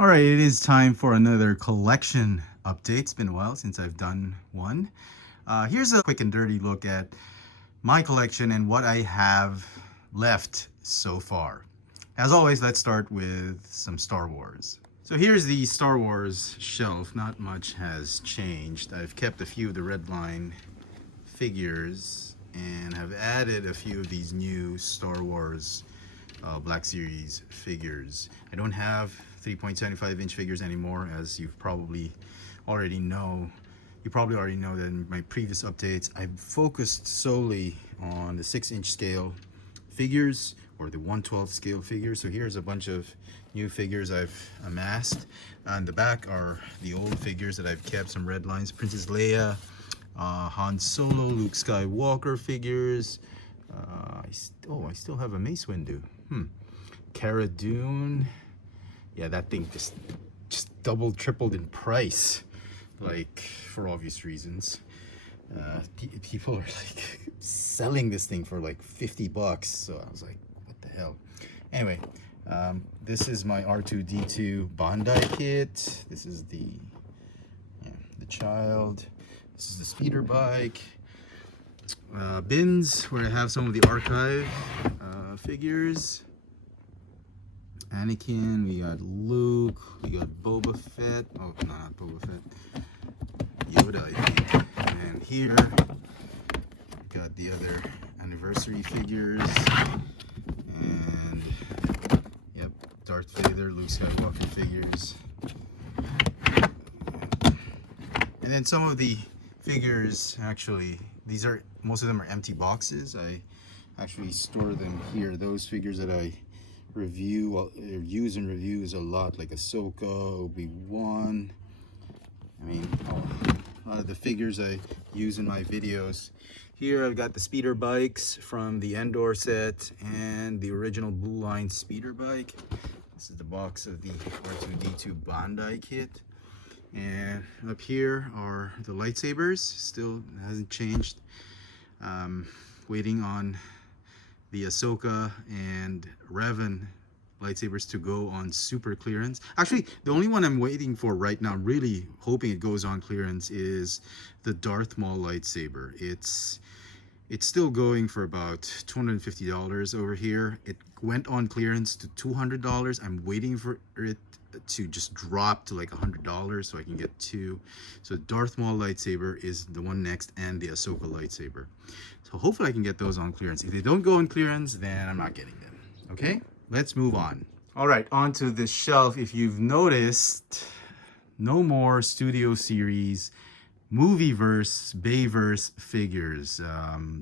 All right, it is time for another collection update. It's been a while since I've done one. Here's a quick and dirty look at my collection and what I have left so far. As always, let's start with some Star Wars. So here's the Star Wars shelf. Not much has changed. I've kept a few of the red line figures and have added a few of these new Star Wars Black Series figures. I don't have 3.75-inch figures anymore, as you probably already know. You probably already know that in my previous updates, I've focused solely on the 6-inch scale figures or the 1/12 scale figures. So here's a bunch of new figures I've amassed. On the back are the old figures that I've kept, some red lines, Princess Leia, Han Solo, Luke Skywalker figures. I still have a Mace Windu. Cara Dune. Yeah, that thing just doubled, tripled in price, like for obvious reasons. People are like selling this thing for like $50. So I was like, what the hell? Anyway, this is my R2-D2 Bandai kit. This is the child. This is the speeder bike. Bins where I have some of the archive figures. Anakin, we got Luke, we got Boba Fett. Oh, no, not Boba Fett. Yoda, I think. And here, we got the other anniversary figures. And, yep, Darth Vader, Luke Skywalker figures. And then some of the figures, actually, most of them are empty boxes. I actually store them here. Those figures that I use in reviews a lot, like Ahsoka, Obi-Wan. I mean, a lot of the figures I use in my videos. Here I've got the speeder bikes from the Endor set and the original Blue Line speeder bike. This is the box of the R2-D2 Bandai kit. And up here are the lightsabers. Still hasn't changed. Waiting on the Ahsoka and Revan lightsabers to go on super clearance. Actually, the only one I'm waiting for right now, really hoping it goes on clearance, is the Darth Maul lightsaber. It's still going for about $250 over here. It went on clearance to $200. I'm waiting for it to just drop to like $100 so I can get two. So Darth Maul lightsaber is the one next, and the Ahsoka lightsaber. So hopefully I can get those on clearance. If they don't go on clearance, then I'm not getting them. Okay, let's move on. All right, onto this shelf. If you've noticed, no more Studio Series Movieverse, Bayverse figures.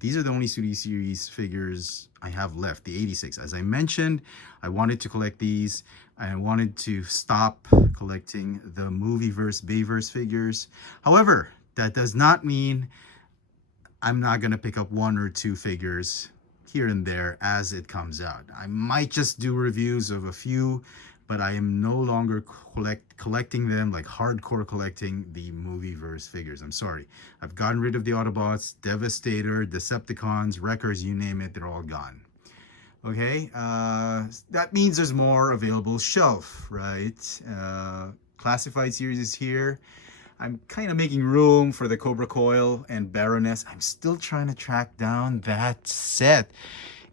These are the only Studio Series figures I have left, the 86. As I mentioned, I wanted to collect these. I wanted to stop collecting the Movieverse, Bayverse figures. However, that does not mean I'm not going to pick up one or two figures here and there as it comes out. I might just do reviews of a few, but I am no longer collecting them, like hardcore collecting the Movieverse figures. I'm sorry. I've gotten rid of the Autobots, Devastator, Decepticons, Wreckers, you name it, they're all gone. Okay, that means there's more available shelf, right? Classified series is here. I'm kind of making room for the Cobra Coil and Baroness. I'm still trying to track down that set.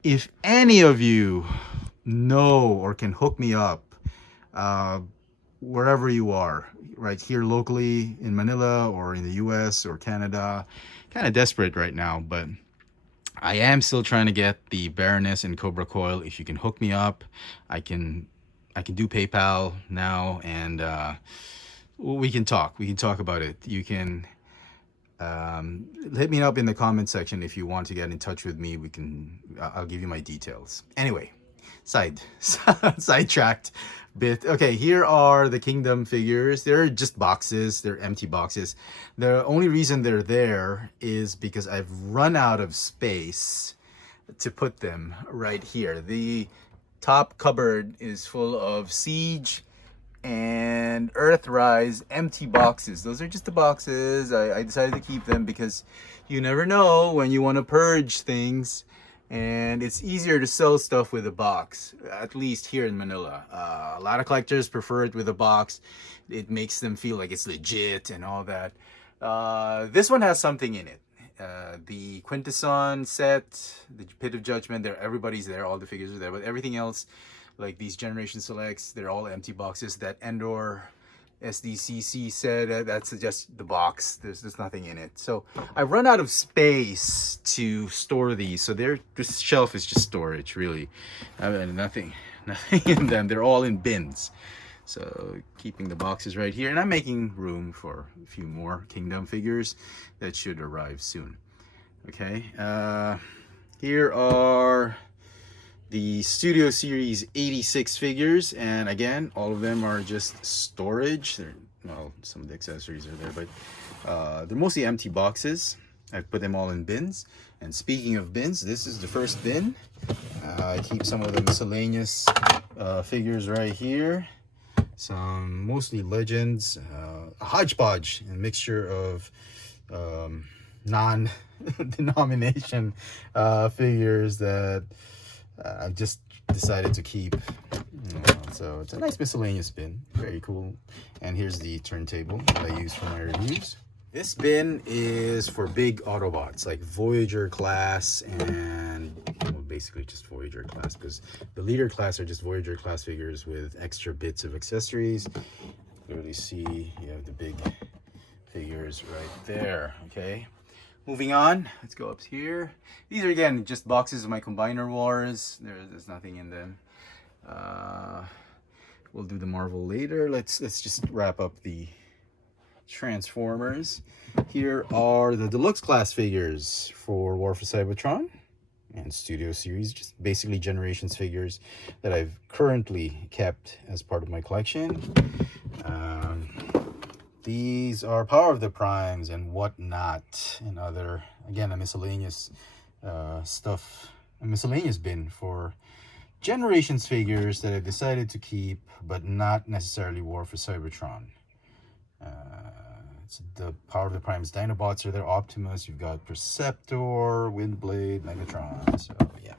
If any of you know or can hook me up, wherever you are, right here locally in Manila or in the US or Canada, kind of desperate right now, but I am still trying to get the Baroness and Cobra Coil. If you can hook me up, I can do PayPal now, and we can talk about it. You can hit me up in the comment section if you want to get in touch with me. I'll give you my details. Anyway, sidetracked bit. Okay, here are the Kingdom figures. They're just boxes. They're empty boxes. The only reason they're there is because I've run out of space to put them right here. The top cupboard is full of Siege and Earthrise empty boxes. Those are just the boxes. I decided to keep them because you never know when you want to purge things. and it's easier to sell stuff with a box, at least here in Manila. A lot of collectors prefer it with a box. It makes them feel like it's legit and all that. This one has something in it. The Quintesson set, the Pit of Judgment, there, everybody's there, all the figures are there, but everything else, like these Generation Selects, they're all empty boxes. That Endor SDCC said that's just the box. There's nothing in it. So I've run out of space to store these. So this shelf is just storage, really. I mean, nothing in them. They're all in bins. So keeping the boxes right here, and I'm making room for a few more Kingdom figures that should arrive soon. Okay, here are the Studio Series 86 figures, and again, all of them are just storage. Well, some of the accessories are there, but they're mostly empty boxes. I've put them all in bins. And speaking of bins, this is the first bin. I keep some of the miscellaneous figures right here. Some mostly legends, a hodgepodge, a mixture of non-denomination figures that I've just decided to keep. So it's a nice miscellaneous bin, very cool. And here's the turntable that I use for my reviews. This bin is for big Autobots like Voyager class and well, basically just Voyager class, because the leader class are just Voyager class figures with extra bits of accessories. Clearly see you have the big figures right there. Okay, moving on, let's go up here. These are again just boxes of my Combiner Wars. There's nothing in them. We'll do the Marvel later. Let's just wrap up the Transformers. Here are the deluxe class figures for War for Cybertron and Studio Series, just basically Generations figures that I've currently kept as part of my collection. These are Power of the Primes and whatnot, and other, again, a miscellaneous stuff, a miscellaneous bin for Generations figures that I've decided to keep, but not necessarily War for Cybertron. It's the Power of the Primes Dinobots are there, Optimus, you've got Perceptor, Windblade, Megatron, so yeah.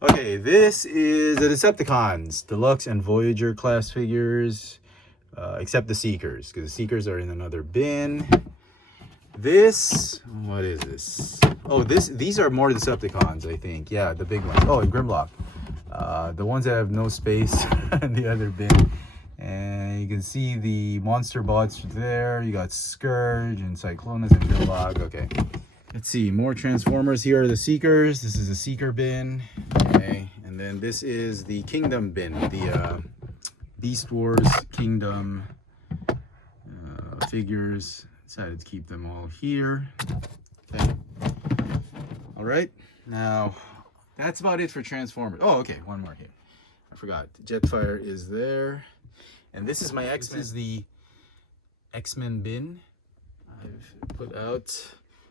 Okay, this is the Decepticons, Deluxe and Voyager class figures, except the Seekers, because the Seekers are in another bin. This, what is this? Oh, these are more Decepticons, I think. Yeah, the big ones. Oh, and Grimlock. The ones that have no space in the other bin. And you can see the monster bots there. You got Scourge and Cyclonus and Grimlock. Okay, let's see, more Transformers. Here are the Seekers. This is a Seeker bin. Okay, and then this is the Kingdom bin, the Beast Wars Kingdom figures. Decided to keep them all here. Okay, all right, now that's about it for Transformers. Oh, okay, one more here. I forgot, Jetfire is there. And this is my X-Men. This is the X-Men bin. I've put out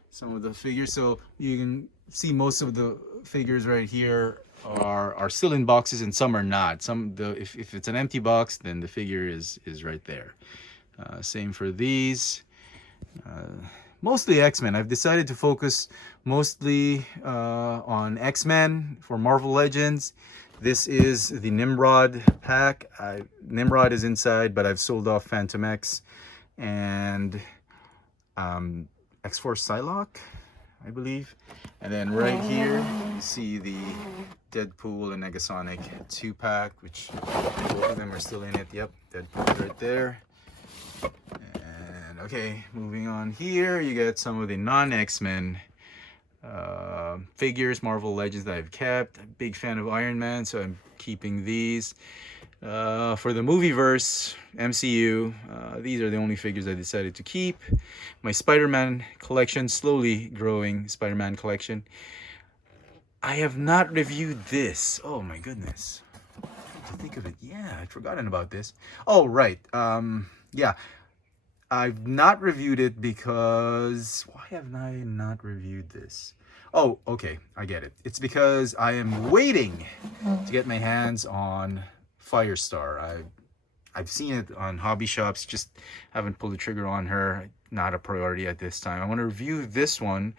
some of the figures, so you can see most of the figures right here are still in boxes, and some are not. If it's an empty box, then the figure is right there. Same for these. Mostly X-Men. I've decided to focus mostly on X-Men for Marvel Legends. This is the Nimrod pack. Nimrod is inside, but I've sold off Phantom X and X-Force Psylocke, I believe. And then right here, you see the Deadpool and Negasonic 2-pack, which both of them are still in it. Yep, Deadpool right there. And okay, moving on here, you get some of the non-X-Men figures, Marvel Legends that I've kept. I'm a big fan of Iron Man, so I'm keeping these. For the Movieverse, MCU, these are the only figures I decided to keep. My Spider-Man collection, slowly growing Spider-Man collection. I have not reviewed this. Oh my goodness. To think of it, yeah, I'd forgotten about this. Oh, right. Yeah. I've not reviewed it because... Why have I not reviewed this? Oh, okay, I get it. It's because I am waiting to get my hands on Firestar. I've seen it on hobby shops, just haven't pulled the trigger on her. Not a priority at this time. I want to review this one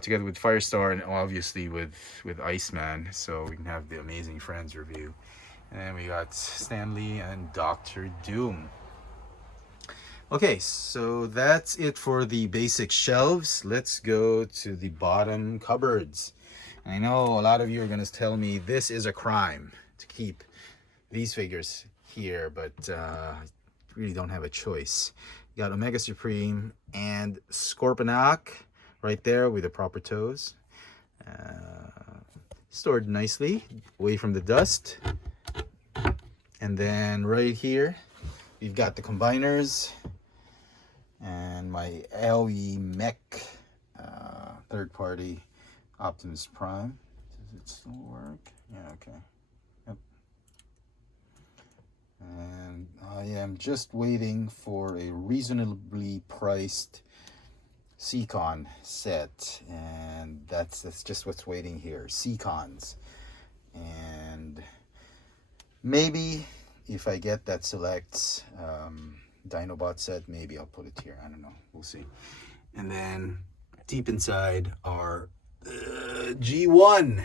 together with Firestar and obviously with Iceman, so we can have the Amazing Friends review. And then we got Stanley and Doctor Doom. Okay, so that's it for the basic shelves. Let's go to the bottom cupboards. I know a lot of you are going to tell me this is a crime to keep these figures here, but really don't have a choice. You got Omega Supreme and Scorponok right there with the proper toes. Stored nicely away from the dust. And then right here, we've got the combiners and my LE Mech third party Optimus Prime. Does it still work? Yeah, okay. Yep. And I am just waiting for a reasonably priced Seacon set, and that's just what's waiting here. Seacons. And maybe if I get that select Dinobot set, maybe I'll put it here. I don't know. We'll see. And then deep inside are G1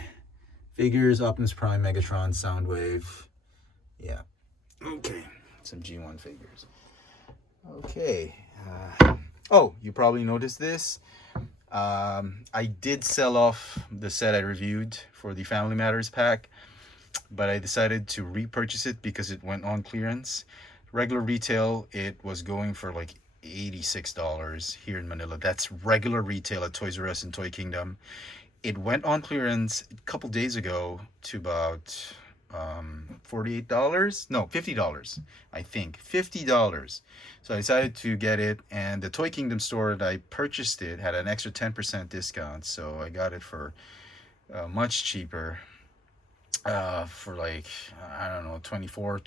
figures, Optimus Prime, Megatron, Soundwave. Yeah. Okay. Some G1 figures. Okay. Oh, you probably noticed this. I did sell off the set I reviewed for the Family Matters pack, but I decided to repurchase it because it went on clearance. Regular retail, it was going for like $86 here in Manila. That's regular retail at Toys R Us and Toy Kingdom. It went on clearance a couple days ago to about $48. No, $50. I think $50. So I decided to get it, and the Toy Kingdom store that I purchased it had an extra 10% discount, so I got it for much cheaper. For like, I don't know, 24.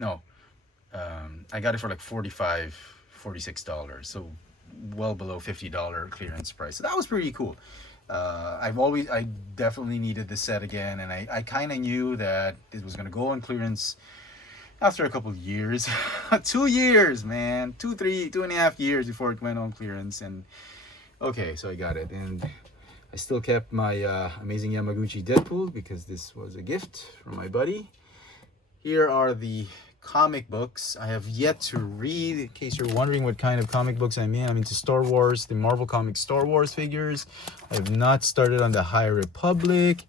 No. I got it for like $45, $46, so well below $50 clearance price. So that was pretty cool. I definitely needed this set again, and I kind of knew that it was gonna go on clearance after a couple of years. 2 years, man, 2.5 years before it went on clearance. And okay, so I got it, and I still kept my Amazing Yamaguchi Deadpool because this was a gift from my buddy. Here are the comic books. I have yet to read, in case you're wondering what kind of comic books I'm in. I'm into Star Wars, the Marvel Comics Star Wars figures. I have not started on the High Republic.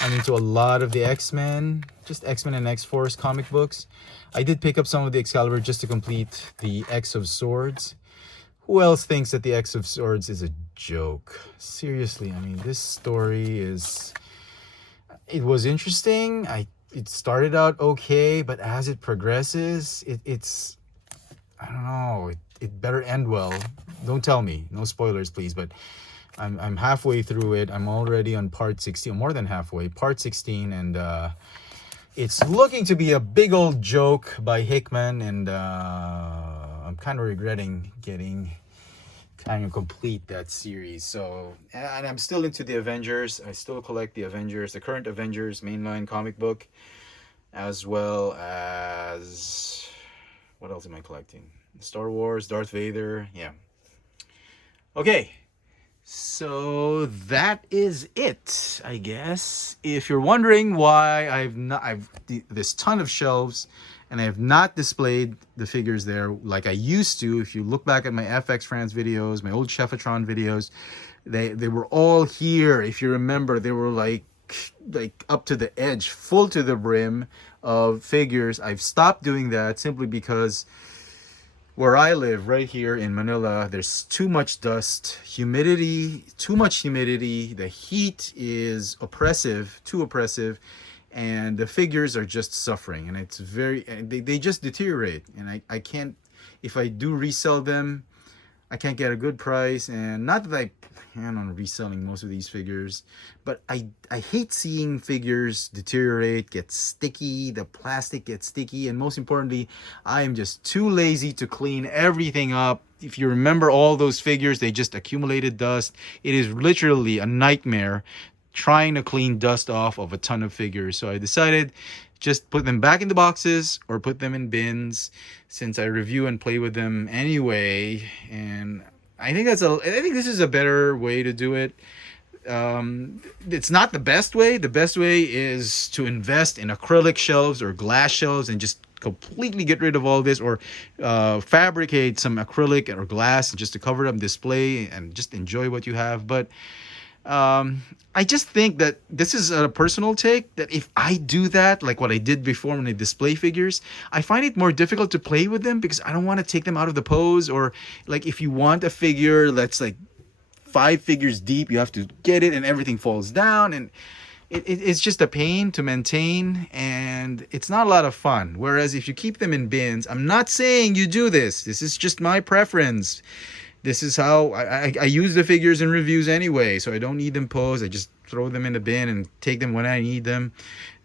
I'm into a lot of the X-Men, just X-Men and X-Force comic books. I did pick up some of the Excalibur just to complete the X of Swords. Who else thinks that the X of Swords is a joke? Seriously, I mean, this story is... It was interesting. It started out okay, but as it progresses, it's... I don't know. It better end well. Don't tell me. No spoilers, please. But I'm halfway through it. I'm already on part 16. More than halfway. Part 16. And it's looking to be a big old joke by Hickman. And I'm kind of regretting getting kind of complete that series. So, and I'm still into the Avengers. I still collect the Avengers, the current Avengers mainline comic book, as well as, what else am I collecting? Star Wars, Darth Vader. Yeah. Okay, so that is it, I guess. If you're wondering why I've this ton of shelves and I have not displayed the figures there like I used to. If you look back at my FX France videos, my old Chefatron videos, they were all here. If you remember, they were like up to the edge, full to the brim of figures. I've stopped doing that simply because where I live, right here in Manila, there's too much dust, humidity, too much humidity. The heat is oppressive, too oppressive. And the figures are just suffering, and it's they just deteriorate, and I can't, if I do resell them, I can't get a good price. And not that I plan on reselling most of these figures, but I hate seeing figures deteriorate, get sticky, the plastic gets sticky, and most importantly, I am just too lazy to clean everything up. If you remember all those figures, they just accumulated dust. It is literally a nightmare trying to clean dust off of a ton of figures. So I decided just put them back in the boxes or put them in bins, since I review and play with them anyway, and I think this is a better way to do it. It's not the best way. The best way is to invest in acrylic shelves or glass shelves and just completely get rid of all this, or fabricate some acrylic or glass just to cover up display and just enjoy what you have. But I just think that this is a personal take, that if I do that, like what I did before when I display figures, I find it more difficult to play with them because I don't want to take them out of the pose. Or like if you want a figure that's like 5 figures deep, you have to get it and everything falls down, and it's just a pain to maintain, and it's not a lot of fun. Whereas if you keep them in bins, I'm not saying you do this, this is just my preference. This is how I use the figures in reviews anyway, so I don't need them posed. I just throw them in the bin and take them when I need them.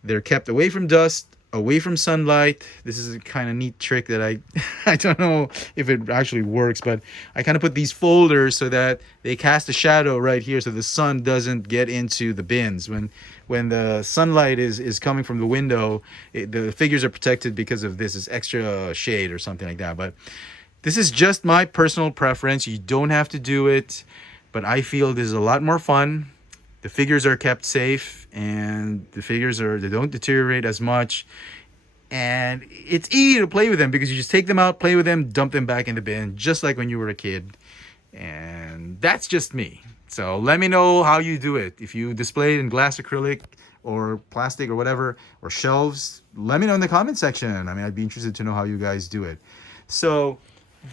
They're kept away from dust, away from sunlight. This is a kind of neat trick that I don't know if it actually works, but I kind of put these folders so that they cast a shadow right here so the sun doesn't get into the bins. When the sunlight is coming from the window, the figures are protected because of this extra shade or something like that. But this is just my personal preference. You don't have to do it, but I feel this is a lot more fun. The figures are kept safe, and they don't deteriorate as much, and it's easy to play with them because you just take them out, play with them, dump them back in the bin, just like when you were a kid. And that's just me. So let me know how you do it. If you display it in glass, acrylic, or plastic, or whatever, or shelves, let me know in the comment section. I mean, I'd be interested to know how you guys do it. So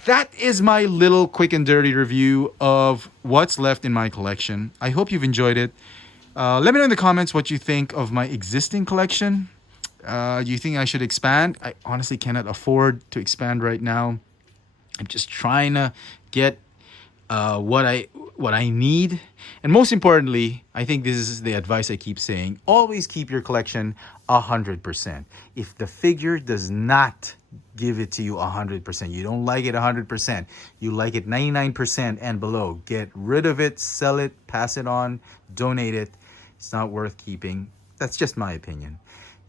that is my little quick and dirty review of what's left in my collection. I hope you've enjoyed it. Let me know in the comments what you think of my existing collection. Do you think I should expand? I honestly cannot afford to expand right now. I'm just trying to get what I need. And most importantly, I think this is the advice I keep saying. Always keep your collection 100%. If the figure does not give it to you 100%, you don't like it 100%, you like it 99% and below, get rid of it, sell it, pass it on, donate it. It's not worth keeping. That's just my opinion.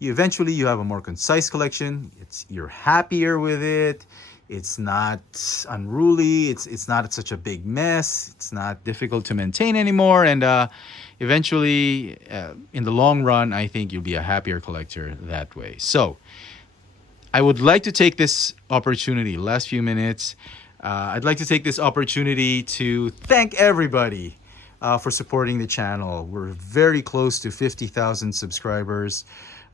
Eventually you have a more concise collection. You're happier with it. It's not unruly. It's not such a big mess. It's not difficult to maintain anymore. And eventually, in the long run, I think you'll be a happier collector that way. So I would like to take this opportunity, last few minutes, I'd like to take this opportunity to thank everybody for supporting the channel. We're very close to 50,000 subscribers.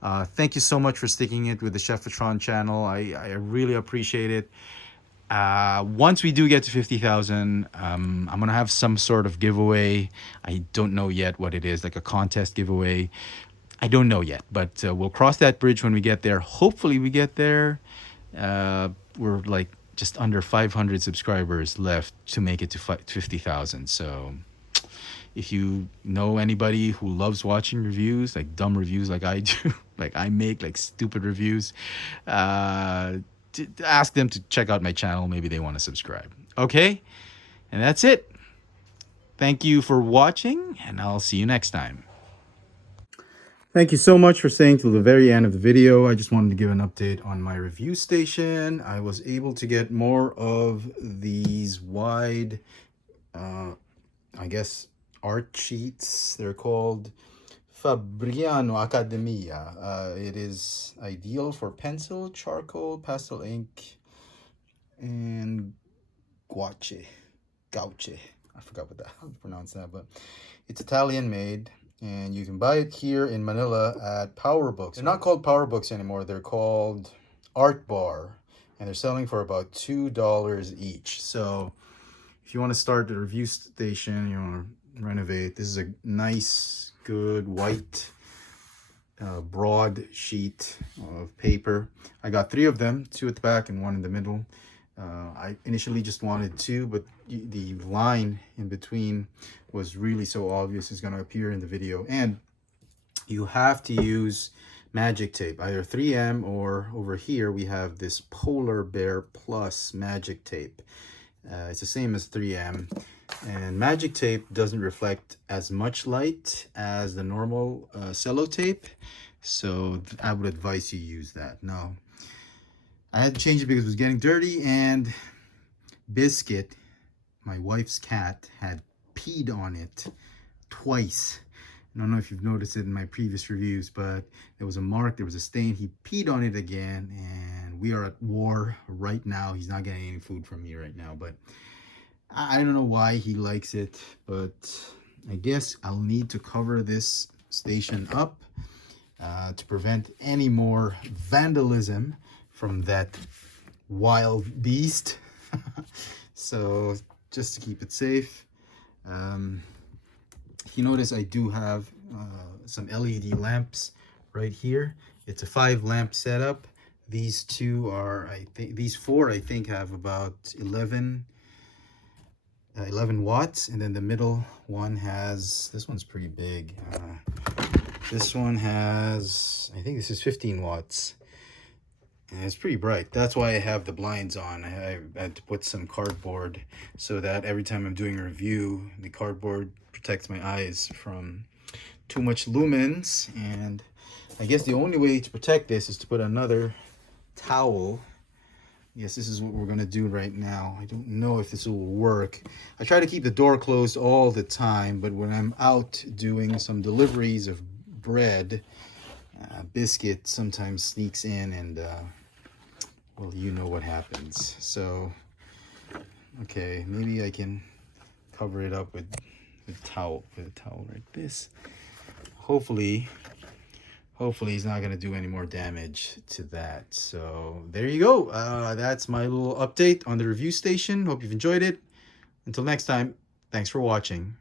Thank you so much for sticking it with the Chefatron channel. I really appreciate it. Once we do get to 50,000, I'm gonna have some sort of giveaway. I don't know yet what it is, like a contest giveaway. I don't know yet, but we'll cross that bridge when we get there. Hopefully we get there. We're like just under 500 subscribers left to make it to 50,000. So if you know anybody who loves watching reviews, like dumb reviews like I do, like I make like stupid reviews, to ask them to check out my channel. Maybe they want to subscribe. Okay? And that's it. Thank you for watching, and I'll see you next time. Thank you so much for staying till the very end of the video. I just wanted to give an update on my review station. I was able to get more of these wide, I guess, art sheets. They're called Fabriano Accademia. It is ideal for pencil, charcoal, pastel ink, and gouache. I forgot how to pronounce that, but it's Italian made. And you can buy it here in Manila at Power Books. They're not called Power Books anymore. They're called Art Bar. And they're selling for about $2 each. So if you want to start the review station, you want to renovate, this is a nice, good, white, broad sheet of paper. I got 3 of them, 2 at the back and 1 in the middle. I initially just wanted 2, but the line in between was really so obvious. It's going to appear in the video. And you have to use magic tape, either 3M or over here we have this Polar Bear Plus magic tape. It's the same as 3M. And magic tape doesn't reflect as much light as the normal cello tape. So I would advise you use that. Now, I had to change it because it was getting dirty, and Biscuit my wife's cat had peed on it twice. I don't know if you've noticed it in my previous reviews, but there was a mark, there was a stain. He peed on it again, and we are at war right now. He's not getting any food from me right now, but I don't know why he likes it, but I guess I'll need to cover this station up to prevent any more vandalism from that wild beast. So just to keep it safe. You notice I do have some LED lamps right here. It's a 5 lamp setup. These two are, these 4 I think have about 11 watts, and then the middle one has, this one's pretty big. This one has, I think this is 15 watts. And it's pretty bright. That's why I have the blinds on. I had to put some cardboard so that every time I'm doing a review, the cardboard protects my eyes from too much lumens. And I guess the only way to protect this is to put another towel. Yes, this is what we're gonna do right now. I don't know if this will work. I try to keep the door closed all the time, but when I'm out doing some deliveries of bread, biscuit sometimes sneaks in, and well, you know what happens. So okay, maybe I can cover it up with a towel like this. Hopefully he's not going to do any more damage to that. So there you go. That's my little update on the review station. Hope you've enjoyed it. Until next time, thanks for watching.